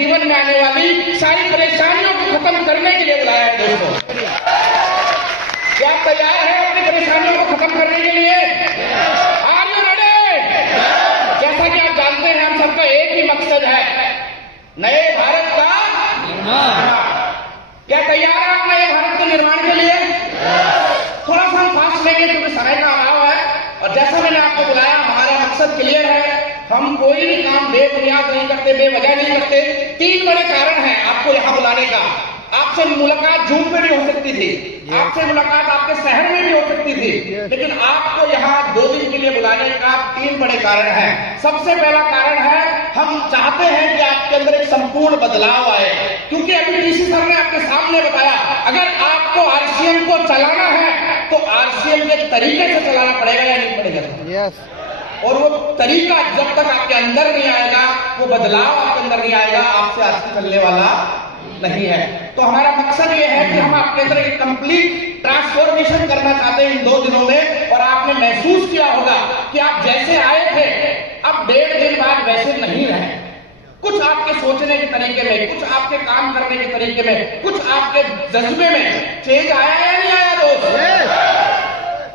जीवन में आने वाली सारी परेशानियों को खत्म करने के लिए बुलाया है दोस्तों। क्या आप तैयार हैं अपनी परेशानियों को खत्म करने के लिए? Are you ready? जैसा कि आप जानते हैं हम सबका एक ही मकसद है, नए भारत का निर्माण। क्या तैयार है आप नए भारत के निर्माण के लिए? थोड़ा सा हम फास्ट लेंगे क्योंकि समय का अभाव है। और जैसा मैंने आपको बुलाया, हमारा मकसद क्लियर है। हम कोई भी काम बेबुनियाद नहीं करते, बेवजह नहीं करते। 3 बड़े कारण हैं आपको यहाँ बुलाने का। आपसे मुलाकात जून में भी हो सकती थी, आपसे मुलाकात आपके शहर में भी हो सकती थी, लेकिन आपको यहाँ 2 दिन के लिए बुलाने का 3 बड़े कारण हैं। सबसे पहला कारण है, हम चाहते हैं कि आपके अंदर एक संपूर्ण बदलाव आए। क्योंकि अभी डीसी सर ने आपके सामने बताया, अगर आपको आरसीएम को चलाना है तो आरसीएम के तरीके से चलाना पड़ेगा या नहीं पड़ेगा? और वो तरीका जब तक आपके अंदर नहीं आएगा, वो बदलाव आपके अंदर नहीं आएगा, आपसे आज चलने वाला नहीं है। तो हमारा मकसद ये है कि हम आपके अंदर एक कंप्लीट ट्रांसफॉर्मेशन करना चाहते हैं इन 2 दिनों में। और आपने महसूस किया होगा कि आप जैसे आए थे, अब 1.5 दिन बाद वैसे नहीं रहे। कुछ आपके सोचने के तरीके में, कुछ आपके काम करने के तरीके में, कुछ आपके जज्बे में चेंज आया या नहीं आया दोस्त?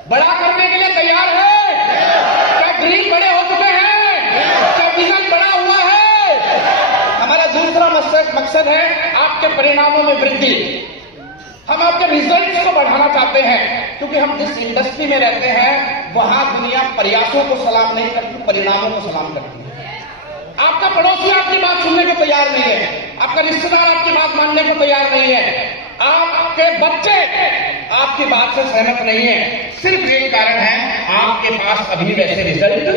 बड़ा करने के लिए तैयार है? क्या ड्रीम बड़े हो चुके हैं? क्या विजन बड़ा हुआ है? हमारा दूसरा मकसद है आपके परिणामों में वृद्धि। हम आपके रिजल्ट्स को बढ़ाना चाहते हैं, क्योंकि हम जिस इंडस्ट्री में रहते हैं वहां दुनिया प्रयासों को सलाम नहीं करती, परिणामों को सलाम करती है। आपका पड़ोसी आपकी बात सुनने को तैयार नहीं है, आपका रिश्तेदार आपकी बात मानने को तैयार नहीं है, आपके बच्चे आपकी बात से सहमत नहीं है। सिर्फ एक कारण है, आपके पास अभी वैसे रिजल्ट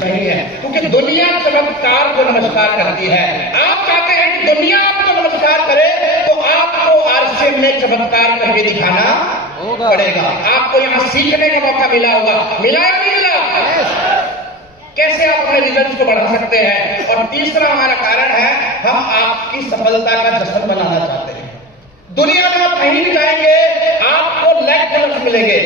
नहीं है। क्योंकि दुनिया चमत्कार को नमस्कार करती है। आप चाहते हैं कि दुनिया आपको नमस्कार करे, तो आपको आरसीएम में चमत्कार करके दिखाना पड़ेगा। आपको यहाँ सीखने का मौका मिला होगा, मिला या नहीं मिला? कैसे आप अपने रिजल्ट को बढ़ा सकते हैं? और तीसरा हमारा कारण है, हम आपकी सफलता का जश्न मनाना चाहते हैं। दुनिया में आप कहीं भी जाएंगे, आपको लेक्चर्स मिलेंगे,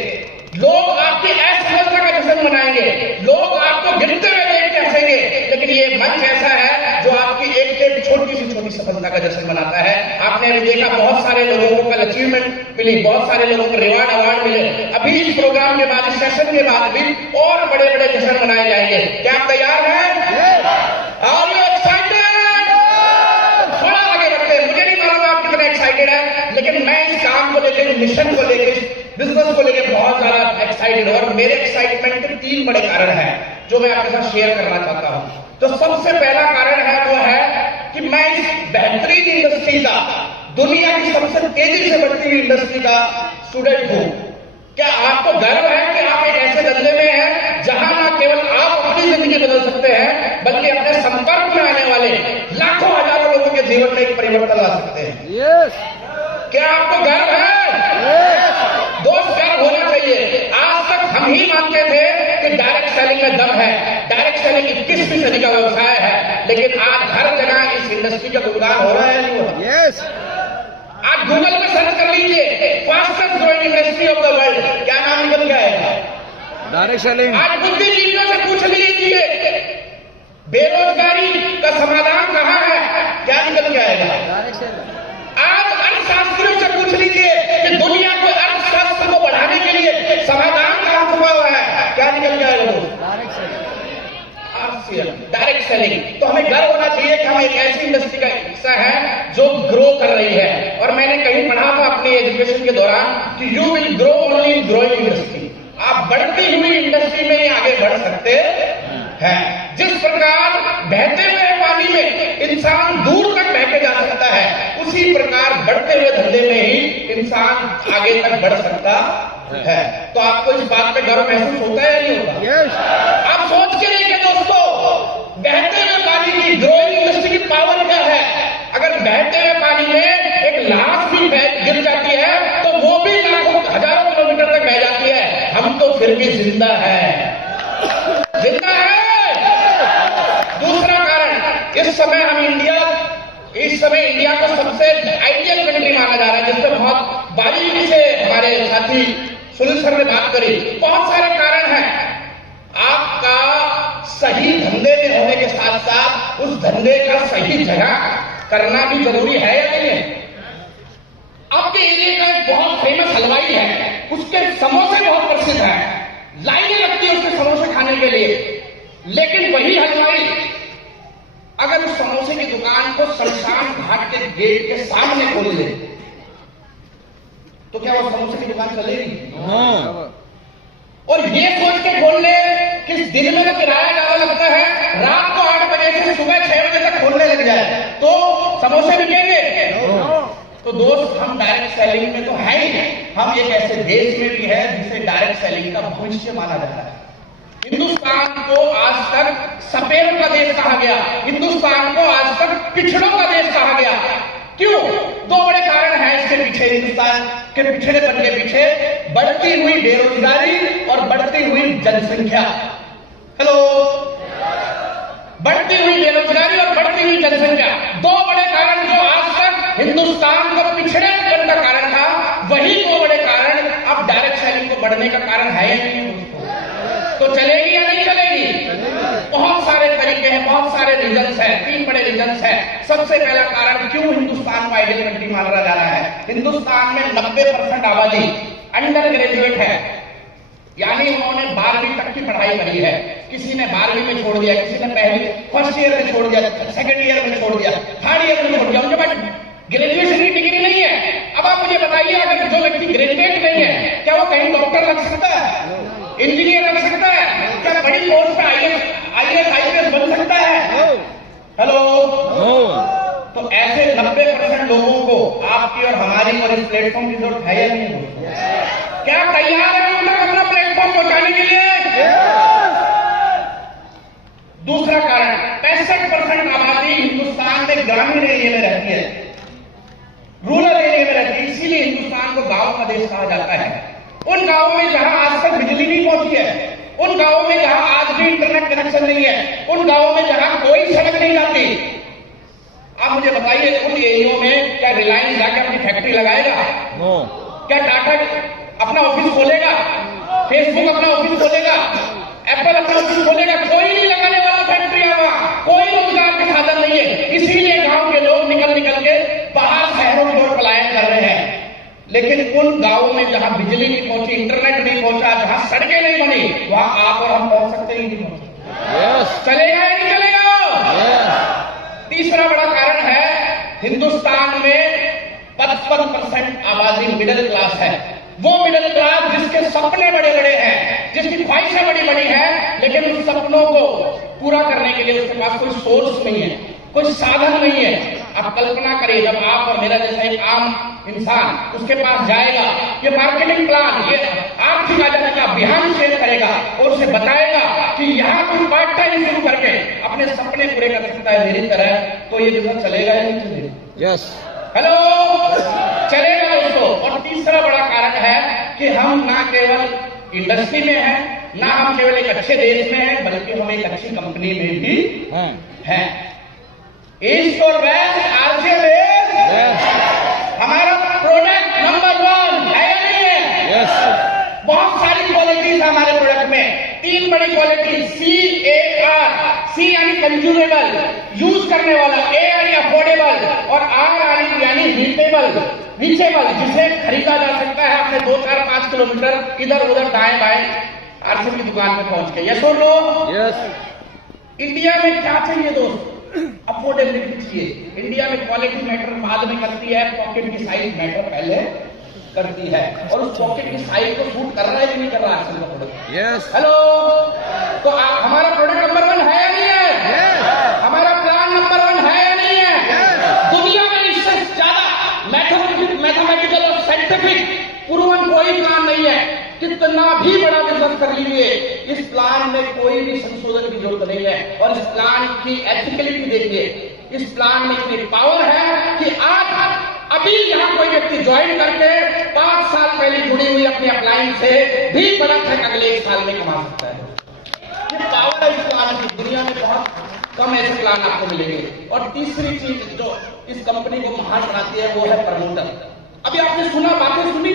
लोग आपकी असफलता का जश्न मनाएंगे, लोग आपको गिरते हुए देख के हंसेंगे, लेकिन ये मंच ऐसा है जो आपकी एक छोटी सी सफलता का जश्न मनाता है। आपने अभी देखा, बहुत सारे लोगों को कल अचीवमेंट मिली, बहुत सारे लोगों को रिवार्ड अवार्ड मिले। अभी इस प्रोग्राम के बाद, इस सेशन के बाद भी और बड़े बड़े जश्न मनाए जाएंगे। क्या आप तैयार हैं? Are you excited? थोड़ा आगे बढ़ते हैं। मुझे नहीं मालूम आप कितने एक्साइटेड हैं, लेकिन मैं इस काम को लेकर, मिशन को लेकर, बिजनेस को लेकर बहुत ज्यादा एक्साइटेड हूं। और मेरे एक्साइटमेंट के 3 बड़े कारण हैं जो मैं आपके साथ शेयर करना चाहता हूं। तो सबसे पहला कारण है, वो है कि मैं इस बेहतरीन इंडस्ट्री का, दुनिया की सबसे तेजी से बढ़ती हुई इंडस्ट्री का स्टूडेंट हूं। क्या आपको गर्व है कि आप एक ऐसे धंधे में हैं जहां न केवल आप अपनी जिंदगी बदल सकते हैं, बल्कि अपने संपर्क में आने वाले लाखों हजारों लोगों के जीवन में एक परिवर्तन ला सकते हैं? क्या आपको गर्व है? दोस्त, गर्व होना चाहिए। आज तक हम ही मानते थे कि डायरेक्ट सेलिंग में दम है, डायरेक्ट सेलिंग 21वीं सदी का व्यवसाय है, लेकिन आज हर जगह इस इंडस्ट्री का गुणगान हो रहा है, नहीं हो रहा? आप गूगल में सर्च कर लीजिए, fastest growing industry of the world, क्या नाम निकल के आएगा? Direct selling. आज बुद्धिजीवियों से पूछ लीजिए, बेरोजगारी का समाधान कहाँ है, क्या निकल के आएगा? Direct selling. आज अर्थशास्त्रियों से पूछ लीजिए कि दुनिया को अर्थशास्त्र को बढ़ाने के लिए समाधान कहां छुपा हुआ है, क्या निकल के आएगा? Direct selling. तो हमें गर्व होना चाहिए कि हम एक ऐसी इंडस्ट्री का हिस्सा है जो ग्रो कर रही है। और मैंने कहीं पढ़ा था अपनी एजुकेशन के दौरान कि you will grow only in growing industry. आप बढ़ती हुई इंडस्ट्री में ही आगे बढ़ सकते हैं। जिस प्रकार बहते हुए पानी में इंसान दूर तक बह के जा सकता है, उसी प्रकार बढ़ते हुए धंधे में ही इंसान आगे तक बढ़ सकता है। तो आपको इस बात पे गर्व महसूस होता है या नहीं होता? आप सोच के देखिए दोस्तों, बहते हुए पानी की ग्रोइंग इंडस्ट्री की पावर क्या है? अगर बहते हुए पानी में एक लाश भी गिर जाती है तो वो भी लाखों हजारों किलोमीटर तक बह जाती है, हम तो फिर भी जिंदा है, जिंदा है। दूसरा कारण, इस समय इंडिया को सबसे आइडियल कंट्री माना जा रहा है, जिसमें बहुत बारीकी से हमारे साथी सुनील सर ने बात करी। बहुत सारे कारण हैं। आपका सही धंधे में होने के साथ साथ उस धंधे का सही जगह करना भी जरूरी है या नहीं है? आपके एरिया का एक बहुत फेमस हलवाई है, उसके समोसे बहुत प्रसिद्ध हैं, लाइनें लगती है उसके समोसे खाने के लिए। लेकिन वही हलवाई अगर उस समोसे की दुकान को शमशान घाट के गेट के सामने खोल दे तो क्या वो समोसे की दुकान चलेगी? और ये सोच के खोल ले कि दिन में तो किराया ज्यादा लगता है, रात को 8 बजे से सुबह 6 बजे तक खोलने लग जाए तो समोसे बिकेंगे? तो दोस्त, हम डायरेक्ट सेलिंग में तो है ही नहीं। हम एक ऐसे देश में भी है जिसे डायरेक्ट सेलिंग का भविष्य माना जाता है। हिंदुस्तान को आज तक सपेरों का देश कहा गया, हिंदुस्तान को आज तक पिछड़ों का देश कहा गया। क्यों? 2 बड़े कारण हैं इसके पीछे, हिंदुस्तान के पिछड़ेपन के पीछे। बढ़ती हुई बेरोजगारी और बढ़ती हुई जनसंख्या। हेलो, बढ़ती हुई बेरोजगारी और बढ़ती हुई जनसंख्या, 2 बड़े कारण जो आज तक हिंदुस्तान का पिछड़ेपन का कारण था, वही 2 बड़े कारण अब डायरेक्ट सेलिंग को बढ़ने का कारण है या नहीं? तो चलेगी या नहीं चलेगी? बहुत सारे तरीके हैं, बहुत सारे रीजंस हैं, 3 बड़े रीजंस हैं। सबसे पहला कारण, क्यों हिंदुस्तान को आइडियल कंट्री माना जा रहा है? हिंदुस्तान में 90% आबादी अंडर ग्रेजुएट है, यानी उन्होंने 12वीं तक की पढ़ाई करी है। किसी ने 12वीं में छोड़ दिया, किसी ने फर्स्ट ईयर में छोड़ दिया, सेकंड ईयर में छोड़ दिया, थर्ड ईयर में छोड़ दिया, उनके पास ग्रेजुएशन की डिग्री नहीं है। अब आप मुझे बताइए, अगर जो व्यक्ति ग्रेजुएट नहीं है, क्या वो कहीं डॉक्टर लग सकता है, इंजीनियर लग सकता है, क्या बड़ी पोस्ट पे IAS IPS बन सकता है? हेलो, तो ऐसे 90% लोगों को आपकी और हमारी और इस प्लेटफॉर्म की जरूरत है या नहीं? क्या तैयार है उन तक अपना प्लेटफॉर्म पहुंचाने के लिए? दूसरा कारण, 65% आबादी हिंदुस्तान में ग्रामीण एरिया में रहती है, रूरल एरिया में रहती है। इसीलिए हिंदुस्तान को गांव का देश कहा जाता है। उन गांवों में जहां आज तक बिजली नहीं पहुंची है, उन गांवों में जहां आज भी इंटरनेट कनेक्शन नहीं है, उन गांवों में जहां कोई सड़क नहीं जाती, आप मुझे बताइए, उन एरियो में क्या रिलायंस जाके अपनी फैक्ट्री लगाएगा? क्या टाटा अपना ऑफिस खोलेगा? फेसबुक अपना ऑफिस खोलेगा? एप्पल अपना ऑफिस खोलेगा? कोई नहीं लगाने वाला फैक्ट्री, वहां कोई रोजगार के साधन नहीं है। इसीलिए गांव के लोग निकल के बाहर शहरों की ओर पलायन कर रहे हैं। लेकिन उन गांवों में जहां बिजली नहीं पहुंची, इंटरनेट नहीं पहुंचा, जहां सड़कें नहीं बनी, वहां आप और हम पहुंच सकते ही नहीं पहुंचे। चलेगा या नहीं चलेगा? तीसरा बड़ा कारण है, हिंदुस्तान में 55% आबादी मिडिल क्लास है। वो मिडिल क्लास जिसके सपने बड़े बड़े हैं, जिसकी ख्वाहिशें बड़ी बड़ी हैं, लेकिन उन सपनों को पूरा करने के लिए उसके पास कोई सोर्स नहीं है, कोई साधन नहीं है। आप कल्पना करिए, जब आप और मेरा जैसा एक आम इंसान उसके पास जाएगा, ये मार्केटिंग प्लान, ये आर्थिक आजादी का अभियान शेयर करेगा और उसे बताएगा कि यहाँ कोई पार्ट टाइम शुरू करके अपने सपने पूरे कर सकता है मेरी तरह, तो ये बिजनेस चलेगा या नहीं चलेगा? यस। हेलो, चलेगा दोस्तों। और तीसरा बड़ा कारण है कि हम ना केवल इंडस्ट्री में हैं, ना हम केवल एक अच्छे देश में हैं, बल्कि हम एक अच्छी कंपनी में भी हैं। ईस्ट और वेस्ट आसिया में हमारा प्रोडक्ट नंबर 1 है या नहीं है? यस। बहुत सारी क्वालिटीज हमारे प्रोडक्ट में, 3 बड़ी क्वालिटी, CAR, C यानी कंज्यूमेबल, यूज करने वाला, A यानी अफोर्डेबल, और R यानी रीचेबल, जिसे खरीदा जा सकता है अपने 2, 4, 5 किलोमीटर इधर उधर दाएं बाएं आरसीएम की दुकान में पहुंच के। यस और नो? यस। इंडिया में क्या चाहिए दोस्त? अफोर्डेबिलिटी चाहिए। इंडिया में क्वालिटी मैटर बाद में करती है, पॉकेट की साइज मैटर पहले करती है। और उस पॉकेट की साइज को सूट कर रहा है कि नहीं कर रहा आजकल का प्रोडक्ट? यस। हेलो, तो हमारा प्रोडक्ट नंबर 1 है या नहीं है? yes. हमारा प्लान नंबर 1 है या नहीं है? yes. दुनिया में इससे ज्यादा मैथमेटिकल और साइंटिफिक प्रूवन कोई प्लान नहीं है। कितना भी बड़ा बिजनेस कर लीजिए, इस प्लान में कोई भी संशोधन की जरूरत नहीं है। और इस प्लान की एथिकलिटी देखिए, इस प्लान में इतनी पावर है कि आज अभी यहाँ कोई व्यक्ति ज्वाइन करके 5 साल पहले जुड़ी हुई अपनी अप्लायंस से भी बड़ा चेक अगले 1 साल में कमा सकता है। ये पावर है इस प्लान की। दुनिया में बहुत कम ऐसे प्लान आपको मिलेंगे। और तीसरी चीज जो इस कंपनी को महान बनाती है वो है प्रमोटर। अभी आपने सुना, बातें सुनी,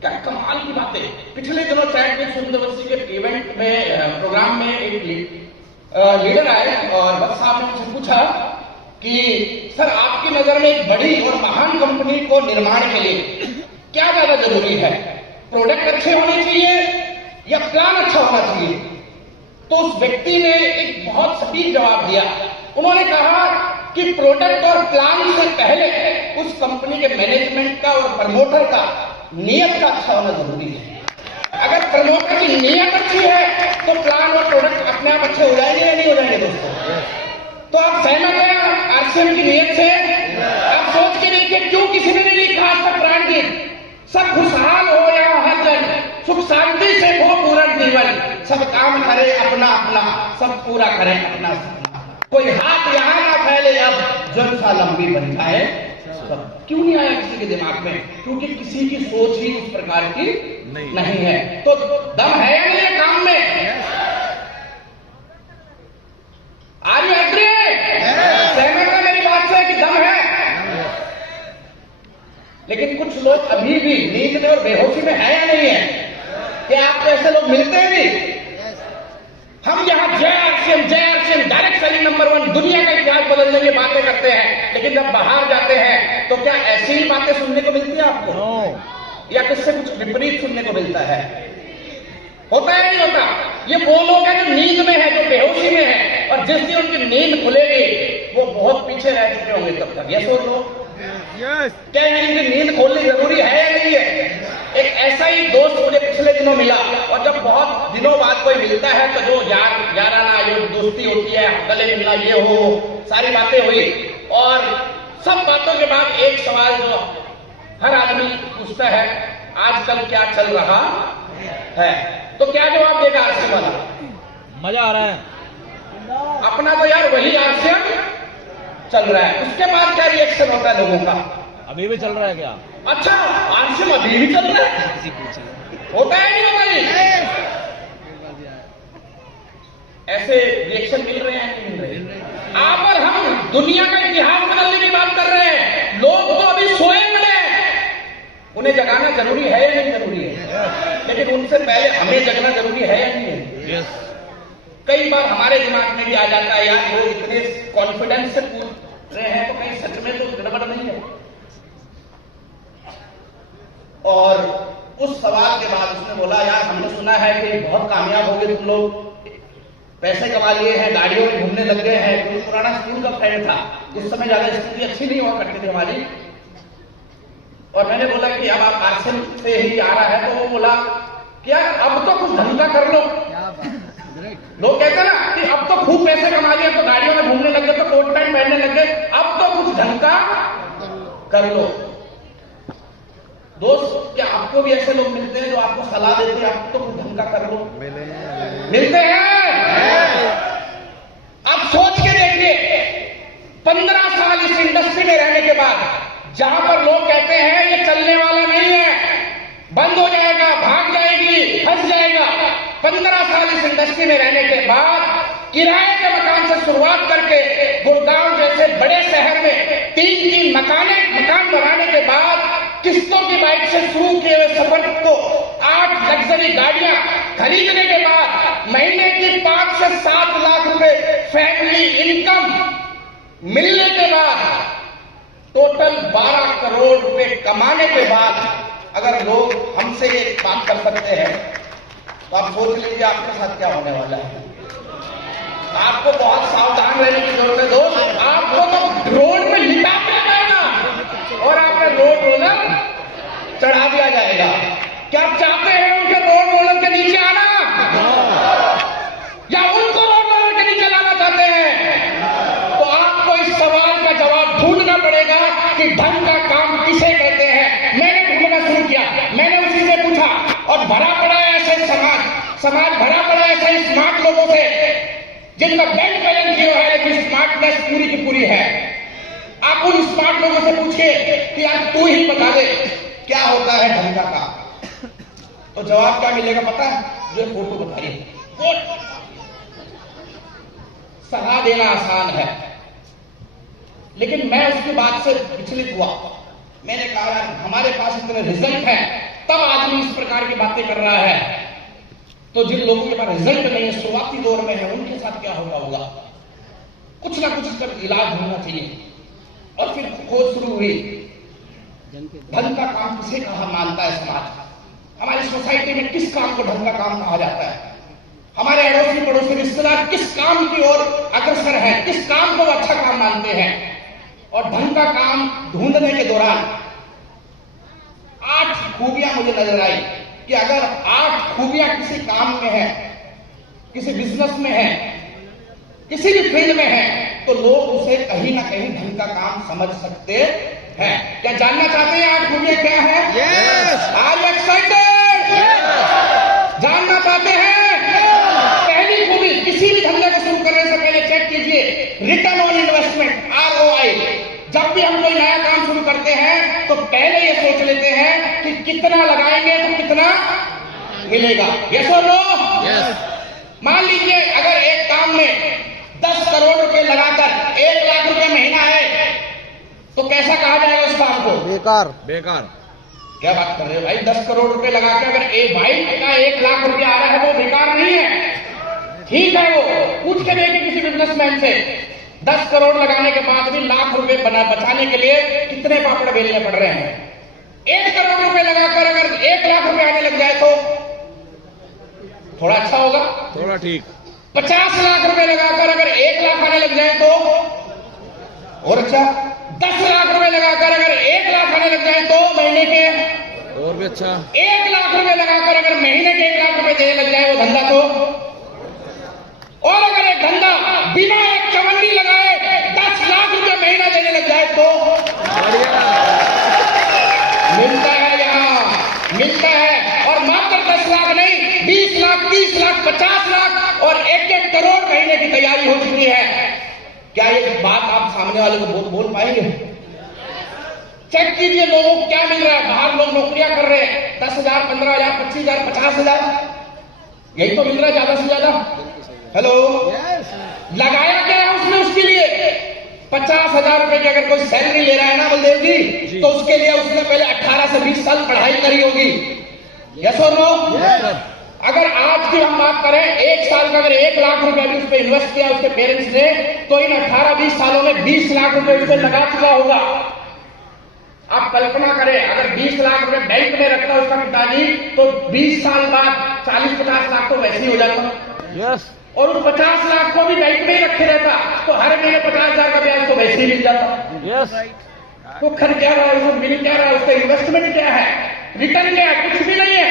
क्या कमाल की बातें। पिछले दिनों चैट विद सुंदरवंशी के इवेंट में, प्रोग्राम में एक लीडर आए और बस साहब ने मुझसे पूछा कि सर आपकी नजर में एक बड़ी और महान कंपनी को निर्माण के लिए क्या ज्यादा जरूरी है, प्रोडक्ट अच्छे होने चाहिए या प्लान अच्छा होना चाहिए? तो उस व्यक्ति ने एक बहुत सटीक जवाब दिया। उन्होंने कहा कि प्रोडक्ट और प्लान से पहले उस कंपनी के मैनेजमेंट का और प्रमोटर का नियत का अच्छा होना जरूरी है। अगर प्रमोटर की नियत अच्छी है तो प्लान और प्रोडक्ट अपने आप अच्छे हो जाएंगे या नहीं हो जाएंगे दोस्तों? तो आप सहमत हैं आरसीएम की नियत से? आप सोच के देखिए क्यों किसी ने नहीं लिखा आज तक प्राण गीत, सब खुशहाल हो या हर जन, सुख शांति से हो पूर्ण जीवन, सब काम करे अपना अपना, सब पूरा करे अपना सपना, कोई हाथ यहां ना फैले अब जन सा लंबी बन जाए सब। क्यों नहीं आया किसी के दिमाग में? क्योंकि किसी की सोच ही उस प्रकार की नहीं है। तो दम है या नहीं है काम में? Are you agree? सहमत है मेरी बात से कि दम है? लेकिन कुछ लोग अभी भी नींद में और बेहोशी में है या नहीं है? क्या आपको ऐसे लोग मिलते हैं भी? हम यहाँ जय आरसीएम डायरेक्ट सेलिंग नंबर 1, दुनिया का इतिहास बदलने की बातें करते हैं, लेकिन जब बाहर जाते हैं तो क्या ऐसी ही बातें सुनने को मिलती है आपको? या किससे कुछ विपरीत सुनने को मिलता है? होता है नहीं होता? ये वो लोग हैं जो नींद में है, जो बेहोशी में है, और जिस दिन उनकी नींद खुलेगी वो बहुत पीछे रह चुके होंगे तब तक। ये सोच लो, क्या इनकी नींद खोलनी जरूरी है या नहीं है? एक ऐसा ही दोस्त मुझे पिछले दिनों मिला, और जब बहुत दिनों बाद कोई मिलता है तो जो याराना जो दोस्ती होती है, गले मिलना, ये हो, सारी बातें हुई, और सब बातों के बाद एक सवाल जो हर आदमी पूछता है, आजकल क्या चल रहा है? तो क्या जवाब देगा आरसीएम वाला? मजा आ रहा है। अपना तो यार वही आरसीएम चल रहा है। उसके बाद क्या रिएक्शन होता है लोगों का? अभी भी चल रहा है क्या? अच्छा, आरसीएम अभी भी चल रहा है? होता है नहीं होता? नहीं ऐसे रिएक्शन मिल रहे हैं नहीं मिल रहे? आप और हम दुनिया का इतिहास बदलने की बात कर रहे हैं। लोग तो अभी सोए पड़े हैं, उन्हें जगाना जरूरी है या नहीं जरूरी है? लेकिन उनसे पहले हमें जगना जरूरी है या नहीं है? कई बार हमारे दिमाग में भी आ जाता है, यार लोग इतने कॉन्फिडेंस से पूछ रहे हैं तो कहीं सच में तो गड़बड़ नहीं है। और उस सवाल के बाद उसने बोला, यार हमने सुना है कि बहुत कामयाब हो गए तुम लोग, पैसे कमा लिए हैं, गाड़ियों में घूमने लग गए हैं। कोई पुराना स्कूल का फ्रेंड था, उस समय ज्यादा स्थिति अच्छी नहीं हुआ करती थी हमारी, और मैंने बोला कि अब आप आरसीएम से ही आ रहा है, तो वो बोला कि यार अब तो कुछ ढंग का कर लो। लोग कहते हैं ना कि अब तो खूब पैसे कमा लिए, तो गाड़ियों में घूमने लग गए, तो कोट पैंट पहनने लग गए, अब तो कुछ ढंग का कर लो। दोस्त, क्या आपको भी ऐसे लोग मिलते हैं जो आपको सलाह देते हैं आप तो कुछ ढंग का कर लो? मिलते हैं। अब सोच के देखिए, 15 साल इस इंडस्ट्री में रहने के बाद, जहां पर लोग कहते हैं ये चलने वाला नहीं है, बंद हो जाएगा, भाग जाएगी, फंस जाएगा, 15 साल इस इंडस्ट्री में रहने के बाद किराए के मकान से शुरुआत करके गुड़गांव जैसे बड़े शहर में 3-3 मकान बनाने के बाद, किस्तों की बाइक से शुरू किए हुए सफर को 8 लग्जरी गाड़ियां खरीदने के बाद, महीने की 5 से 7 लाख रुपए फैमिली इनकम मिलने के बाद, टोटल 12 करोड़ रुपए कमाने के बाद, अगर लोग हमसे एक बात कर सकते हैं तो आप सोच लीजिए आपके साथ क्या होने वाला है। आपको बहुत सावधान रहने की जरूरत है दोस्त। आपको तो रोड में लिटा दिया जाएगा और आपका रोड रोलर चढ़ा दिया जाएगा। क्या आप चाहते हैं उनके रोड रोलर के नीचे आना, या उनको रोड रोलर के नीचे लाना चाहते हैं? तो आपको इस सवाल का जवाब ढूंढना पड़ेगा कि ढंग का काम किसे कहते हैं। मैंने ढूंढना शुरू किया, मैंने उसी से पूछा, और भरा पड़ा ऐसे समाज भरा पड़ा ऐसे स्मार्ट लोगों से जिनका बैंक बैलेंस जीरो है लेकिन स्मार्टनेस पूरी की पूरी है। आप उन स्मार्ट लोगों से पूछिए कि यार तू ही बता दे क्या होता है ढंग का काम, तो जवाब क्या मिलेगा पता है? जो फोटो बता रही है। सलाह देना आसान है, लेकिन मैं उसकी बात से विचलित हुआ। मैंने कहा यार हमारे पास इतने रिजल्ट हैं, तब आदमी इस प्रकार की बातें कर रहा है, तो जिन लोगों के पास रिजल्ट नहीं है, शुरुआती दौर में है, उनके साथ क्या होगा? कुछ ना कुछ इसका इलाज होना चाहिए। और फिर खोज शुरू हुई, धन का काम किसे कहा मानता है समाज, हमारी सोसाइटी में किस काम को ढंग का काम कहा जाता है, हमारे अड़ोसी पड़ोसी रिश्तेदार किस काम की ओर अग्रसर है, किस काम को वो अच्छा काम मानते हैं। और ढंग का काम ढूंढने के दौरान 8 खूबियां मुझे नजर आई कि अगर 8 खूबियां किसी काम में है, किसी बिजनेस में है, किसी भी फील्ड में है, तो लोग उसे कहीं ना कहीं ढंग का काम समझ सकते हैं। क्या जानना चाहते हैं 8 खूबियां क्या है? Yes! Are you excited? जानना चाहते हैं? पहली खूबी, किसी भी धंधे को शुरू करने से पहले चेक कीजिए रिटर्न ऑन इन्वेस्टमेंट, ROI। जब भी हम कोई नया काम शुरू करते हैं तो पहले ये सोच लेते हैं कि कितना लगाएंगे तो कितना मिलेगा। यस और नो? मान लीजिए अगर एक काम में 10 करोड़ रुपए लगाकर 1 लाख रुपए महीना है तो कैसा कहा जाएगा उस काम को? बेकार। बेकार। क्या बात कर रहे हो भाई? 10 करोड़ रुपए लगा के अगर एक बाइक का 1 लाख रुपया आ रहा है वो बेकार नहीं है, ठीक है। वो पूछ के देखिए किसी बिजनेसमैन से, 10 करोड़ लगाने के बाद भी लाख रुपए बचाने के लिए कितने पापड़ बेलने पड़ रहे हैं। 1 करोड़ रुपए लगाकर अगर 1 लाख रुपए आने लग जाए तो थोड़ा अच्छा होगा, थोड़ा ठीक। 50 लाख रुपए लगाकर अगर 1 लाख आने लग जाए तो और अच्छा, 10 लाख रुपए लगाकर अगर 1 लाख आने लग जाए तो महीने के और भी अच्छा। 1 लाख रुपए लगाकर अगर महीने के 1 लाख रुपए देने लग जाए वो धंधा तो, और अगर एक धंधा बिना एक चवन्नी लगाए 10 लाख रुपए महीना देने लग जाए तो मिलता है, यहाँ मिलता है। और मात्र 10 लाख नहीं, 20 लाख, 30 लाख, 50 लाख और 1-1 करोड़ महीने की तैयारी हो चुकी है। क्या ये बात आप सामने वाले को बोल पाएंगे? चेक कीजिए लोगों को क्या मिल रहा है। बाहर लोग नौकरियां कर रहे हैं, 10,000, 15,000, 25,000, 50,000, यही तो मिल रहा है ज्यादा से ज्यादा। हेलो, लगाया क्या है उसने उसके लिए? 50,000 रुपए की अगर कोई सैलरी ले रहा है ना बलदेव जी, तो उसके लिए उसने पहले 18 से 20 साल पढ़ाई करी होगी। यस और नो? अगर आज की हम बात करें, 1 साल का अगर 1 लाख रुपए भी उस पर इन्वेस्ट किया उसके पेरेंट्स ने, तो इन 18-20 सालों में 20 लाख रुपए उस पर लगा चुका होगा। आप कल्पना करें अगर 20 लाख रुपए बैंक में रखता उसका पिताजी, तो 20 साल बाद 40-50 लाख तो वैसे ही हो जाता। यस। और उस 50 लाख को भी बैंक में ही रखे रहता तो हर महीने 50,000 का ब्याज तो वैसे ही मिल जाता। यस। तो खर क्या रहा है, उसमें मिल क्या रहा है, उसका इन्वेस्टमेंट क्या है, रिटर्न क्या है? कुछ भी नहीं है।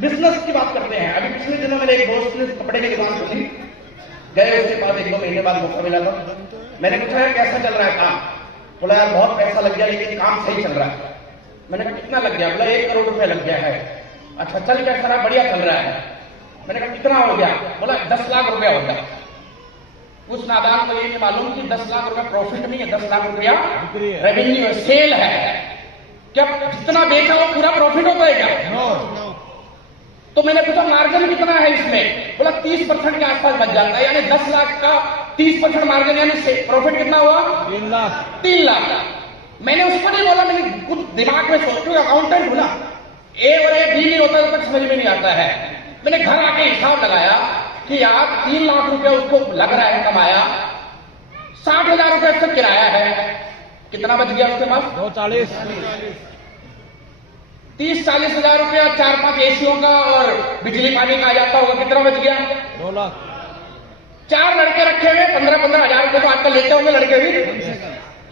बिजनेस की बात करते हैं। अभी पिछले दिनों मेरे एक दोस्त ने कपड़े की दुकान खोली, गए उसके पास 1-2 महीने बाद मौका मिला था। मैंने पूछा है कैसा चल रहा है काम? बोला यार बहुत पैसा लग गया लेकिन काम सही चल रहा है। मैंने कहा कितना लग गया? बोला 1 करोड़ रुपए लग गया है। अच्छा चल क्या खरा, बढ़िया चल रहा है। मैंने कहा कितना हो गया? बोला 10 लाख रुपया हो गया। उस नादान को ये नहीं मालूम कि 10 लाख रुपया प्रॉफिट नहीं है, 10 लाख रुपया रेवेन्यू है, सेल है। क्या जितना बेचा वो पूरा प्रॉफिट होता है क्या? तो मैंने पूछा मार्जिन कितना है इसमें? बोला 30% के आसपास बच जाता है, यानी 10 लाख का 30% मार्जिन, यानी प्रॉफिट कितना हुआ? 3 लाख। 3 लाख। मैंने उसको नहीं बोला, मैंने कुछ दिमाग में सोचू, अकाउंटेंट हूं ना, ए और ए बी नहीं होता तो कुछ समझ में नहीं आता है। मैंने घर आके हिसाब लगाया कि यार 3 लाख रुपया उसको लग रहा है कमाया, 60,000 रुपये उसका किराया है, कितना बच गया उसके पास? 240। 30-40 हजार रुपया 4-5 एसीओं का और बिजली पानी का आ जाता होगा, कितना बच गया? 2 लाख। 4 लड़के रखे हुए 15-15 हजार रुपए तो आजकल लेते होंगे लड़के भी।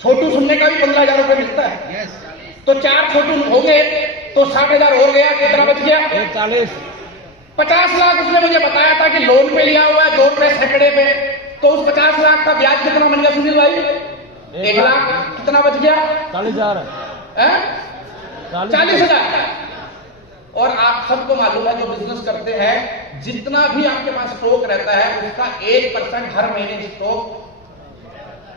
छोटू सुनने का भी 15,000 रुपए मिलता है। तो 4 छोटू हो गए तो 60,000 हो गया, कितना बच गया? 140। 50 लाख उसने मुझे बताया था कि लोन पे लिया हुआ है 2 रुपए सैकड़े पे। तो उस 50 लाख का ब्याज कितना बन गया सुनील भाई? 1 लाख। कितना बच गया? 40,000। 40,000। और आप सबको मालूम है जो बिजनेस करते हैं, जितना भी आपके पास स्टॉक रहता है उसका 1% हर महीने स्टॉक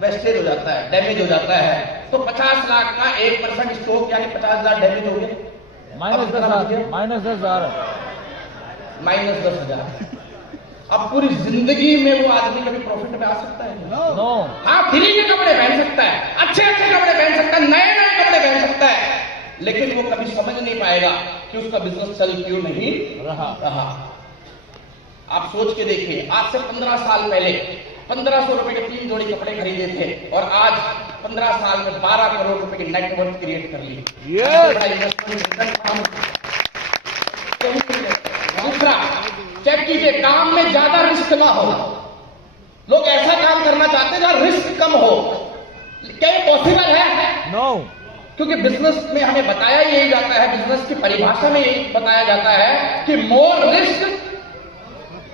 वेस्टेज हो जाता है, डैमेज हो जाता है। तो 50 लाख का 1% स्टॉक यानी 50,000 डैमेज हो गए, -10,000। -10,000। अब पूरी जिंदगी में वो आदमी कभी प्रॉफिट में आ सकता है? नो। हाँ, फ्री के कपड़े पहन सकता है, अच्छे कपड़े पहन सकता है, नए कपड़े पहन सकता है, लेकिन वो कभी समझ नहीं पाएगा कि उसका बिजनेस चल क्यों नहीं रहा। आप सोच के देखिए, आज से 15 साल पहले 1500 रुपए के 3 जोड़ी कपड़े खरीदे थे और आज 15 साल में 12 करोड़ रुपए की नेटवर्थ क्रिएट कर ली। दूसरा, चेक कीजिए, काम में ज्यादा रिस्क ना हो। लोग ऐसा काम करना चाहते हैं जहां रिस्क कम हो। क्या ये पॉसिबल है? नो। क्योंकि बिजनेस में हमें बताया यही जाता है, बिजनेस की परिभाषा में यही बताया जाता है कि more risk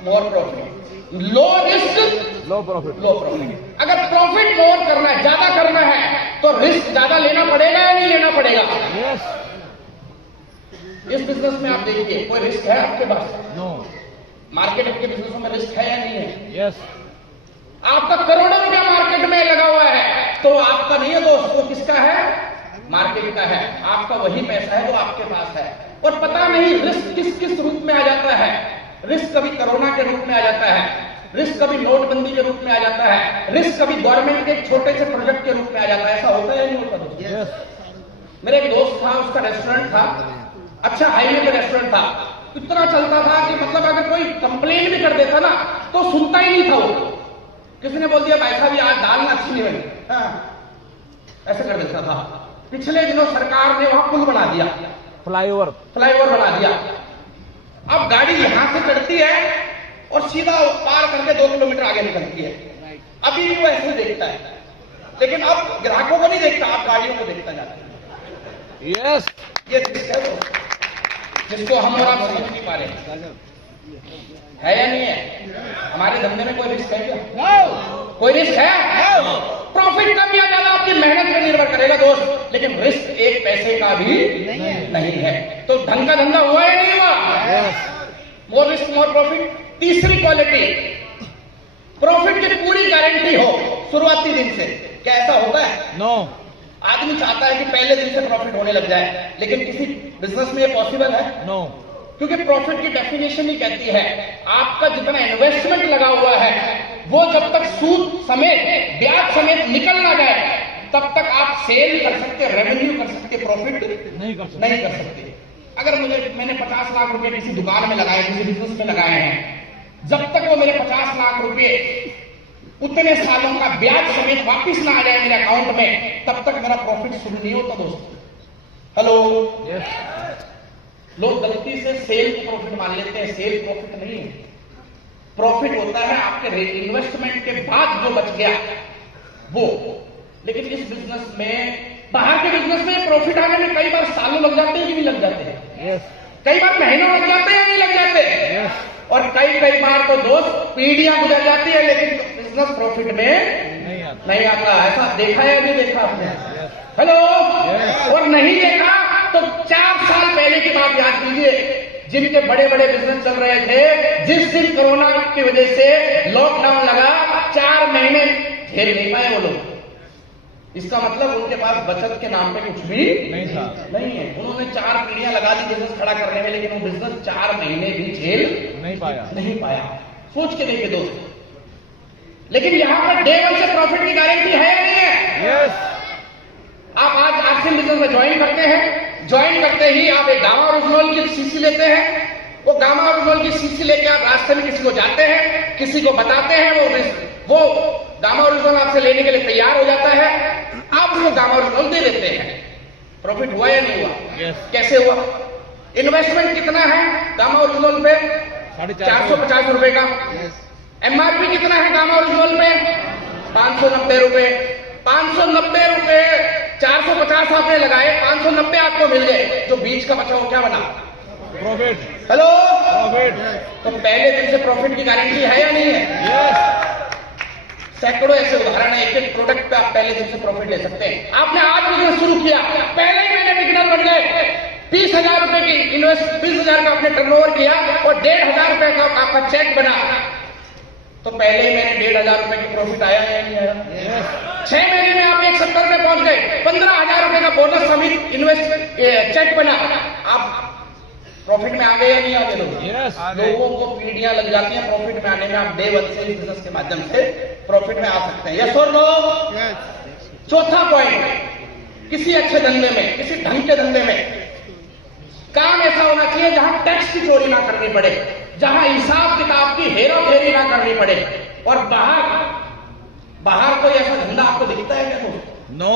more profit, low risk low profit. Low profit. अगर प्रॉफिट मोर करना है, ज्यादा करना है, तो रिस्क ज्यादा लेना पड़ेगा या नहीं लेना पड़ेगा? यस। इस बिजनेस में आप देखिए, कोई रिस्क है आपके पास? नो। मार्केट के बिजनेसों में रिस्क है या नहीं है? यस। आपका करोड़ों रुपया मार्केट में लगा हुआ है, तो आपका नहीं है दोस्त, वो किसका है? मार्केट का है। आपका वही पैसा है जो आपके पास है। और पता नहीं रिस्क किस किस रूप में आ जाता है। रिस्क कभी कोरोना के रूप में आ जाता है, रिस्क कभी नोटबंदी के रूप में आ जाता है, रिस्क कभी गवर्नमेंट के एक छोटे से प्रोजेक्ट के रूप में आ जाता है। ऐसा होता है या नहीं होता दोस्त? यस। मेरा एक दोस्त था, उसका रेस्टोरेंट था, अच्छा हाईवे पे रेस्टोरेंट था, इतना चलता था कि मतलब अगर कोई कंप्लेन भी कर देता ना तो सुनता ही नहीं था वो। किसी ने बोल दिया भाई साहब ये आज दाल ना अच्छी नहीं बनी, ऐसे कर देता था। पिछले दिनों सरकार ने वहां पुल बना दिया, फ्लाईओवर बना दिया। अब गाड़ी यहां से चढ़ती है और सीधा पार करके 2 किलोमीटर आगे निकलती है। अभी भी वो ऐसे देखता है, लेकिन अब ग्राहकों को नहीं देखता, आप गाड़ियों को देखता जाता है। यस। ये रिस्क है वो, जिसको हम और आप समझ नहीं पा रहे है या नहीं है? हमारे धंधे में कोई रिस्क है क्या? कोई रिस्क है? प्रॉफिट कम या ज्यादा आपकी मेहनत पर निर्भर करेगा दोस्त, लेकिन रिस्क एक पैसे का भी नहीं है। तो ढंग का धंधा हुआ या नहीं हुआ? मोर रिस्क मोर प्रॉफिट। तीसरी क्वालिटी, प्रॉफिट की पूरी गारंटी हो शुरुआती दिन से। क्या ऐसा होता है? नो। आदमी चाहता है कि पहले दिन से प्रॉफिट होने लग जाए, लेकिन किसी बिजनेस में ये पॉसिबल है? नो। क्योंकि प्रॉफिट की डेफिनेशन ही कहती है आपका जितना इन्वेस्टमेंट लगा हुआ है वो जब तक सूद समेत, ब्याज समेत निकल ना जाए तब तक आप सेल कर सकते, रेवेन्यू कर सकते, प्रॉफिट नहीं कर सकते। अगर मैंने 50 लाख रुपए किसी दुकान में लगाए, किसी बिजनेस में लगाए हैं, जब तक वो मेरे 50 लाख रुपए उतने सालों का ब्याज समेत वापिस ना आ जाए मेरे अकाउंट में, तब तक मेरा प्रॉफिट शुरू नहीं होता दोस्तों। हेलो। लोग गलती से सेल को प्रॉफिट मान लेते हैं। सेल प्रॉफिट नहीं है। प्रॉफिट होता है आपके इन्वेस्टमेंट के बाद जो बच गया वो। लेकिन इस बिजनेस में, बाहर के बिजनेस में प्रॉफिट आने में कई बार सालों लग जाते हैं कि नहीं लग जाते हैं? कई बार महीनों लग जाते हैं या नहीं लग जाते? और कई बार तो दोस्त पीढ़ियां गुजर जाती है, लेकिन बिजनेस प्रॉफिट में नहीं आता। ऐसा देखा है या नहीं देखा आपने? हेलो। और नहीं देखा तो 4 साल पहले की बात याद कीजिए, जिनके बड़े बड़े बिजनेस चल रहे थे, जिस दिन कोरोना की वजह से लॉकडाउन लगा, 4 महीने झेल नहीं पाए वो लोग। इसका मतलब उनके पास बचत के नाम पे कुछ भी नहीं था, नहीं है। उन्होंने 4 पीढ़ियां लगा दी बिजनेस खड़ा करने में, लेकिन वो बिजनेस 4 महीने भी झेल नहीं पाया। सोच के देखिए दोस्त। लेकिन यहां पर डे 1 से प्रॉफिट की गारंटी है या नहीं है? आप आज आक्सिन बिजनेस में ज्वाइन करते हैं, ज्वाइन करते ही आप एक गामा ओरिजिनल की सीसी लेते हैं। वो गामा ओरिजिनल की सीसी लेके आप रास्ते में किसी को जाते हैं, किसी को बताते हैं, वो गामा ओरिजिनल आपसे लेने के लिए तैयार हो जाता है, आप उसको गामा ओरिजिनल दे देते हैं। प्रॉफिट हुआ या नहीं हुआ? कैसे हुआ? इन्वेस्टमेंट कितना है गामा ओरिजिनल पे? 450 रुपए का। एमआरपी कितना है गामा ओरिजिनल पे? 590 रुपए। 590 रुपए 450 आपने लगाए, 590 आपको मिल गए, जो बीच का बचा वो क्या बना? प्रॉफिट। हेलो। प्रॉफिट। तो पहले दिन से प्रॉफिट की गारंटी है या नहीं है? सैकड़ों ऐसे उदाहरण है, एक प्रोडक्ट पे आप पहले दिन से प्रॉफिट ले सकते हैं। आपने आज बिजनेस शुरू किया, पहले ही महीने बिगिनर बन गए, 20,000 रुपए की इन्वेस्ट, 20,000 का आपने टर्नओवर किया और 1,500 रुपए का आपका चेक बना, तो पहले ही मैंने 1,500 रुपए की प्रॉफिट आया या नहीं आया? 6 महीने में आप 170 में पहुंच गए, 15,000 रुपए का बोनस समित इन्वेस्ट चेक बना, आप प्रॉफिट में आ गए या नहीं आ गए? लोगों को पीढ़ियां लग जाती हैं प्रॉफिट में आने में। आप डे 1 से बिजनेस के माध्यम से प्रॉफिट में आ सकते हैं। यस और नो? चौथा पॉइंट, किसी अच्छे धंधे में, किसी ढंग के धंधे में काम ऐसा होना चाहिए जहां टैक्स की चोरी ना करनी पड़े, जहां हिसाब किताब की हेरा फेरी ना करनी पड़े, और बाहर बाहर कोई ऐसा धंधा आपको दिखता है क्या दोस्तों? नो।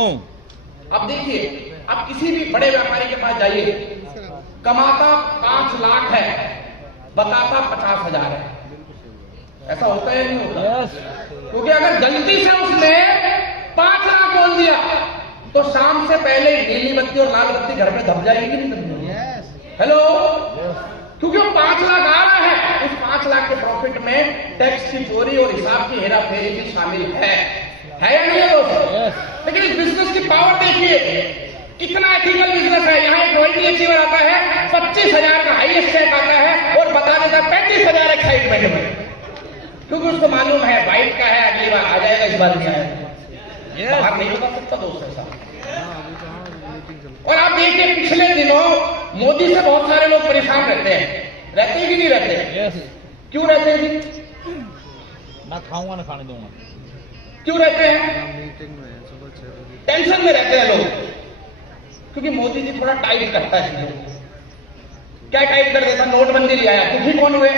अब देखिए, आप किसी भी बड़े व्यापारी के पास जाइए, कमाता 5 लाख है, बताता 50,000 है। ऐसा होता है नहीं होता? यस। क्योंकि अगर गलती से उसने 5 लाख बोल दिया तो शाम से पहले नीली बत्ती और लाल बत्ती घर में दब जाएगी नहीं दब जाएगी? हेलो, क्योंकि वो 5 लाख आ रहा है, उस 5 लाख के प्रॉफिट में टैक्स की चोरी और हिसाब की हेरा फेरी भी शामिल है या नहीं है दोस्तों? लेकिन इस बिजनेस की पावर देखिए, कितना एथिकल बिजनेस है। यहाँ एक रॉयल्टी अचीवर आता है, 25,000 का हाईएस्ट चेक आता है और बता देता है 35,000 एक्साइटमेंट में, क्योंकि उसको मालूम है वाइट का है, अगली बार आ जाएगा, इस बार नहीं आएगा। बाहर नहीं बता सकता दोस्त ऐसा। और आप देखिए, पिछले दिनों मोदी से बहुत सारे लोग परेशान रहते हैं कि नहीं रहते? यस। क्यों रहते हैं जी? ना खाऊंगा ना खाने दूंगा। क्यों रहते हैं? टेंशन में रहते हैं लोग, क्योंकि मोदी जी थोड़ा टाइट करता है चीजों को। क्या टाइट कर देता? नोटबंदी ले आया, दुखी कौन हुए?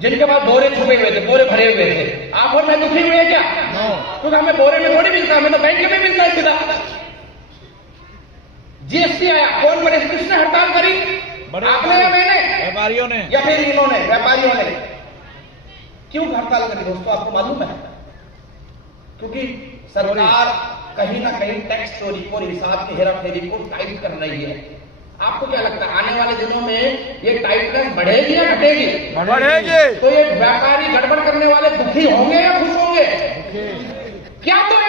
जिनके पास बोरे छुपे हुए थे, बोरे भरे हुए थे। आप और मैं दुखी हुए क्या? क्योंकि हमें बोरे में थोड़ी मिलता, हमें तो बैंक में मिलता है सीधा। जीएसटी आया, कौन करे? किसने हड़ताल करी? आपने या मैंने? व्यापारियों ने। या फिर इन्होंने, व्यापारियों ने? क्यों हड़ताल करी दोस्तों, आपको मालूम है? क्योंकि सरकार कहीं ना कहीं टैक्स चोरी और हिसाब की हेरा फेरी को टाइट कर रही है। आपको क्या लगता है, आने वाले दिनों में ये टाइटनेस बढ़ेगी या घटेगी? बढ़ेगी। तो ये व्यापारी गड़बड़ करने वाले दुखी होंगे या खुश होंगे? क्या तो